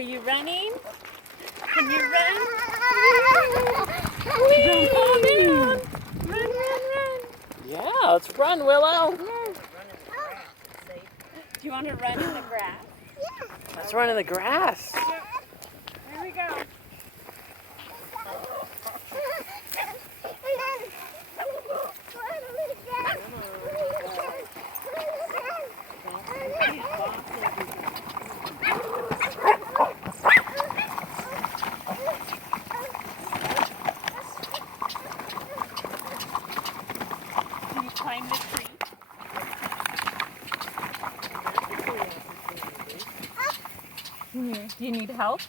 Are you running? Can you run? Don't fall down. Run, run, run. Yeah, let's run, Willow. Do you want to run in the grass? Let's run in the grass. Here we go. Can you climb the tree? Do you need help?